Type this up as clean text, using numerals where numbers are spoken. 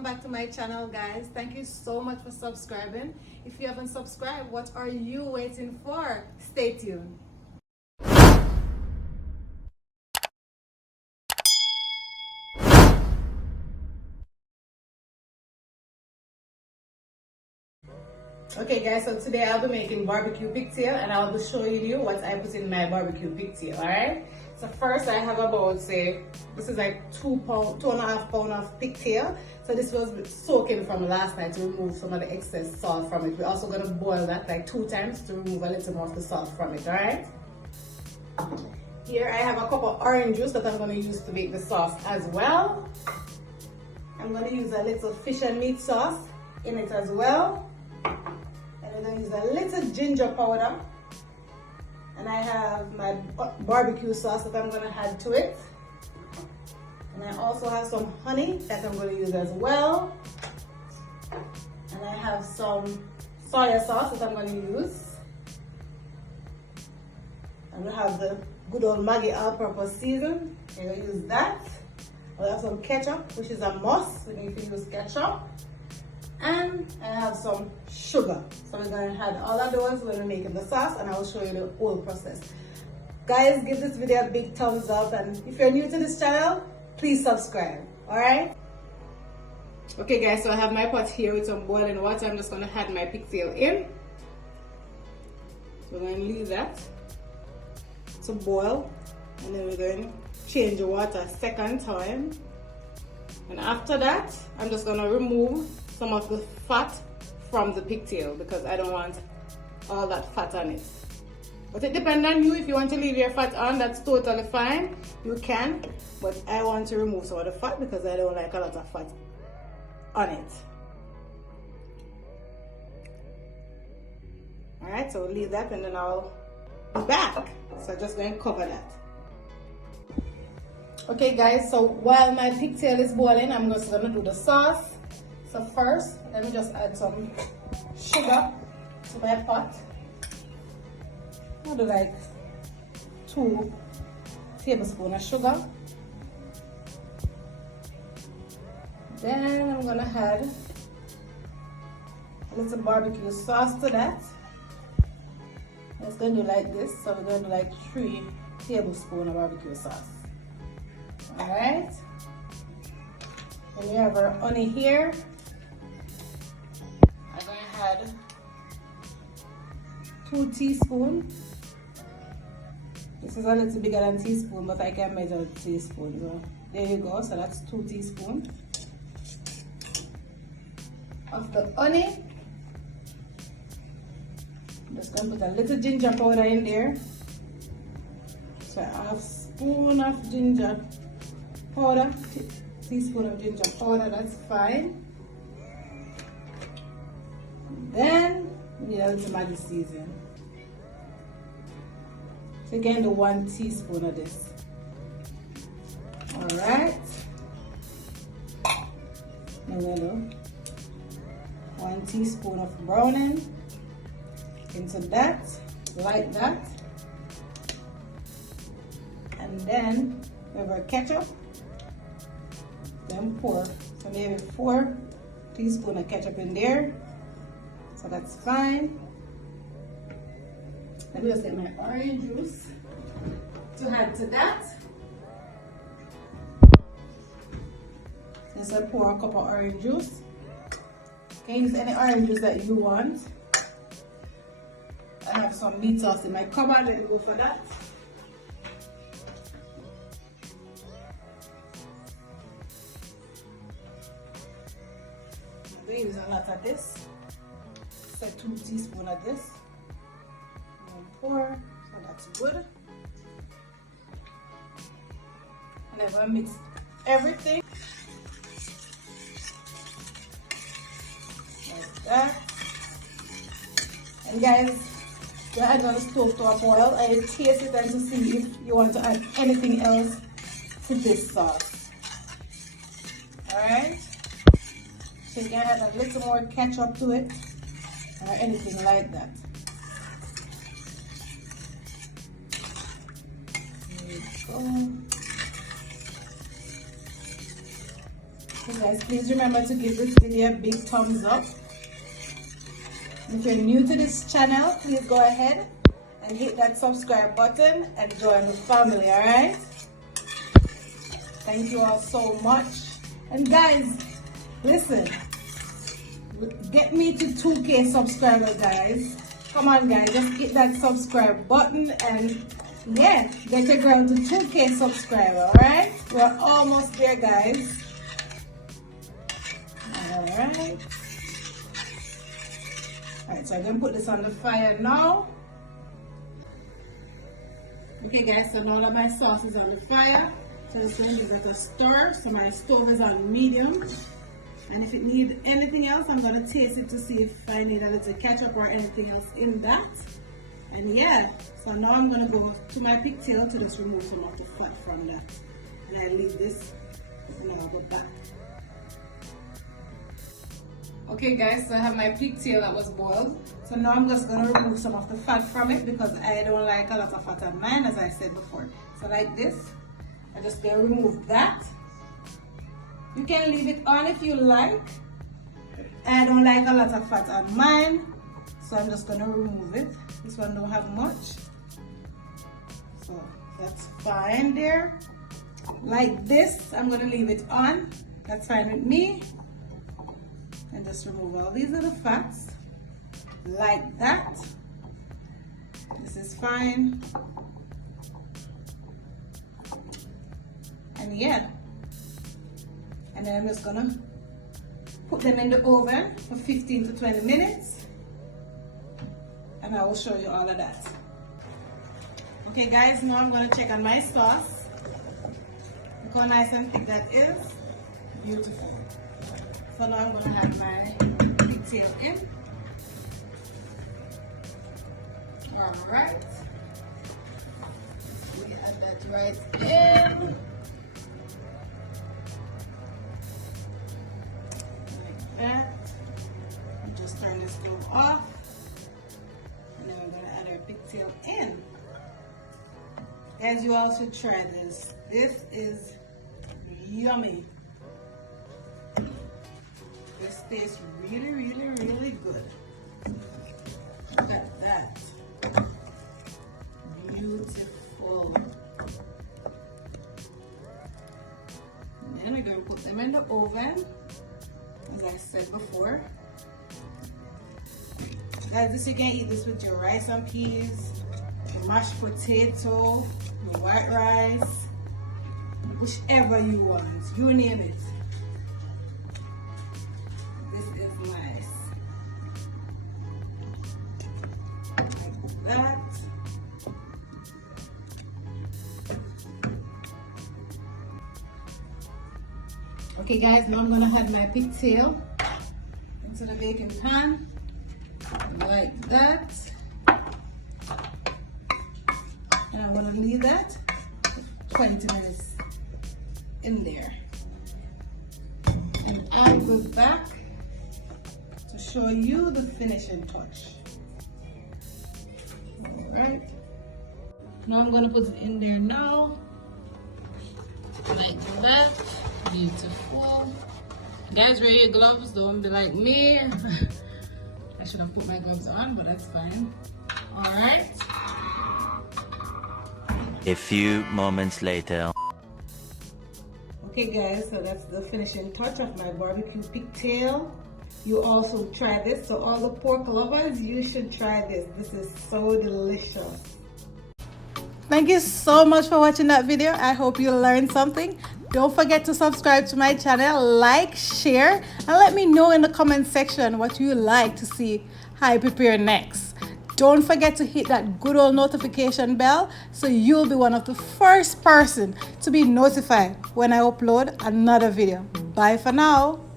welcome back to my channel, guys. Thank you so much for subscribing. If you haven't subscribed, what are you waiting for? Stay tuned. Okay guys, so today I'll be making barbecue pigtail and I'll be showing you what I put in my barbecue pigtail. Alright, so first I have about, say, this is like 2.5 pounds of pigtail. So this was soaking from last night to remove some of the excess salt from it. We're also going to boil that like 2 times to remove a little more of the salt from it. Alright, here I have a cup of orange juice that I'm going to use to make the sauce as well. I'm going to use a little fish and meat sauce in it as well. I'm going to use a little ginger powder, and I have my barbecue sauce that I'm going to add to it, and I also have some honey that I'm going to use as well, and I have some soy sauce that I'm going to use, and we have the good old Maggi all-purpose season. I'm going to use that. I have some ketchup, which is a must. We need to use ketchup. And I have some sugar. So we're going to add all of those when we're making the sauce, and I'll show you the whole process. Guys, give this video a big thumbs up, and if you're new to this channel, please subscribe. Alright? Okay guys, so I have my pot here with some boiling water. I'm just going to add my pigtail in. So we're going to leave that to boil, and then we're going to change the water a second time. And after that, I'm just going to remove some of the fat from the pigtail because I don't want all that fat on it. But it depends on you. If you want to leave your fat on, that's totally fine. You can, but I want to remove some of the fat because I don't like a lot of fat on it. Alright, so we'll leave that and then I'll be back. So I'm just going to cover that. Okay guys, so while my pigtail is boiling, I'm just going to do the sauce. So first, let me just add some sugar to my pot. I'll do like 2 tablespoons of sugar. Then I'm gonna add a little barbecue sauce to that. It's gonna do like this. So we're gonna do like 3 tablespoons of barbecue sauce. Alright. And we have our honey here. I'm going to add 2 teaspoons. This is a little bigger than teaspoon, but I can measure the teaspoon. So there you go. So that's 2 teaspoons of the honey. I'm just going to put a little ginger powder in there. So ½ spoon of ginger powder, teaspoon of ginger powder, that's fine. Then we need a little Maggi season. So again, do 1 teaspoon of this. Alright. Now we'll do 1 teaspoon of browning into that, like that. And then we have our ketchup. Then pour. So maybe 4 teaspoons of ketchup in there. So that's fine. Let me just get my orange juice to add to that. Since I pour a cup of orange juice, you can use any orange juice that you want. I have some meat sauce in my cupboard. Let me go for that. I'm going to use a lot of this. So 2 teaspoons of this. And pour, so that's good. And I'm going to mix everything like that. And guys, we're adding on the stove to a boil. I taste it and to see if you want to add anything else to this sauce. Alright? So you can add a little more ketchup to it or anything like that. There you go. Okay guys, please remember to give this video a big thumbs up. If you're new to this channel, please go ahead and hit that subscribe button and join the family, alright? Thank you all so much. And guys, listen, get me to 2K subscribers, guys. Come on guys, just hit that subscribe button and yeah, get your girl to 2K subscriber, alright? We're almost there, guys. Alright. Alright, so I'm going to put this on the fire now. Okay guys, so now that my sauce is on the fire, so I'm just going to give it a stir. So my stove is on medium. And if it needs anything else, I'm going to taste it to see if I need a little ketchup or anything else in that. And yeah, so now I'm going to go to my pigtail to just remove some of the fat from that. And I leave this and I'll go back. Okay guys, so I have my pigtail that was boiled. So now I'm just going to remove some of the fat from it because I don't like a lot of fat on mine, as I said before. So like this, I'm just going to remove that. You can leave it on if you like. I don't like a lot of fat on mine, so I'm just going to remove it. This one don't have much. So that's fine there. Like this, I'm going to leave it on. That's fine with me. And just remove all these little fats like that. This is fine. And yeah, and then I'm just gonna put them in the oven for 15 to 20 minutes and I will show you all of that. Okay guys, now I'm gonna check on my sauce. Look how nice and thick that is. Beautiful. So now I'm going to have my pigtail in. Alright. We add that right in. Like that. And just turn the stove off. And then we're going to add our pigtail in. Guys, you all should try this. This is yummy. This tastes really, really, really good. Look at that. Beautiful. And then we're going to put them in the oven, as I said before. Guys, this you can eat this with your rice and peas, your mashed potato, your white rice, whichever you want. You name it. Nice. Like that. Okay guys, now I'm gonna add my pigtail into the baking pan like that. And I'm gonna leave that for 20 minutes in there. And I'll go back show you the finishing touch. Alright. Now I'm going to put it in there now. Like that. Beautiful. Guys, wear your gloves. Don't be like me. I should have put my gloves on, but that's fine. Alright. A few moments later. Okay guys, so that's the finishing touch of my barbecue pigtail. You also try this, so all the pork lovers, you should try this. This is so delicious. Thank you so much for watching that video. I hope you learned something. Don't forget to subscribe to my channel, like, share, and let me know in the comment section what you like to see I prepare next. Don't forget to hit that good old notification bell so you'll be one of the first person to be notified when I upload another video. Bye for now.